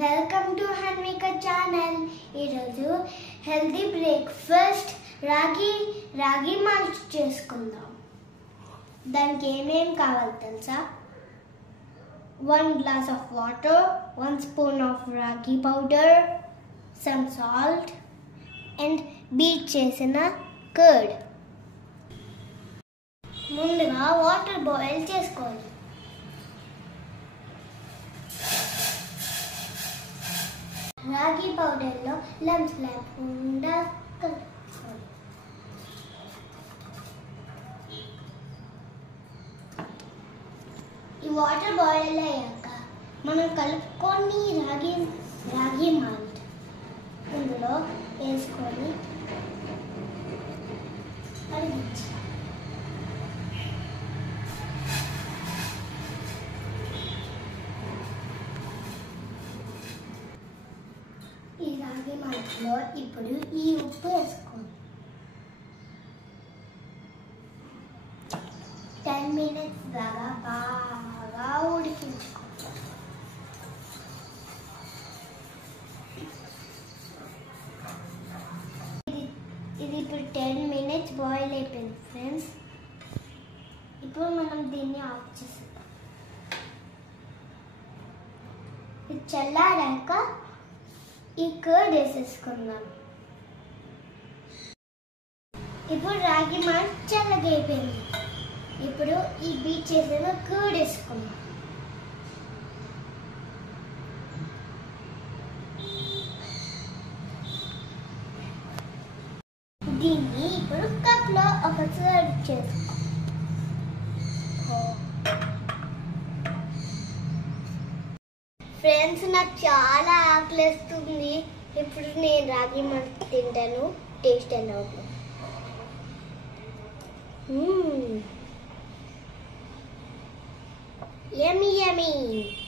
Welcome to Hanvika channel. ఈరోజు healthy breakfast రాగి malt చేసుకుందాం. దానికి ఏమేం కావాలి తెలుసా? 1 glass of water, 1 spoon of ragi powder, some salt and beat చేసిన curd. ముందుగా వాటర్ బాయిల్ చేసుకోవాలి. రాగి పౌడర్లో లంప్స్ లేకుండా కలుపుకోవాలి. ఈ వాటర్ బాయిల్ అయ్యాక మనం కలుపుకొని రాగి మాల్ట్ ఇందులో వేసుకొని కరిగించాలి. ఈ రాగి మాల్ట్లో ఇప్పుడు ఈ ఉప్పు వేసుకోండి. 10 minutes దాకా బాగా ఉడికించుకోండి. ఇది ఇప్పుడు 10 minutes బాయిల్ అయిపోయింది ఫ్రెండ్స్. ఇప్పుడు మనం దీన్ని ఆఫ్ చేసేద్దాం. ఇది చల్లారాక ఈ కర్డ్ వేసేసుకుందాం. ఇప్పుడు రాగి మాల్ట్ చల్లగా అయిపోయింది. ఇప్పుడు ఈ బీట్ చేసిన కర్డ్ వేసుకుందాం. దీన్ని ఇప్పుడు కప్లో ఒక సర్వ్ చేసుకో. ఫ్రెండ్స్, నాకు చాలా ఆకలిస్తుంది. ఇప్పుడు నేను రాగి మాల్ట్ తింటాను. టేస్ట్ ఎలా ఉంటుంది? యమ్మీ యమ్మీ.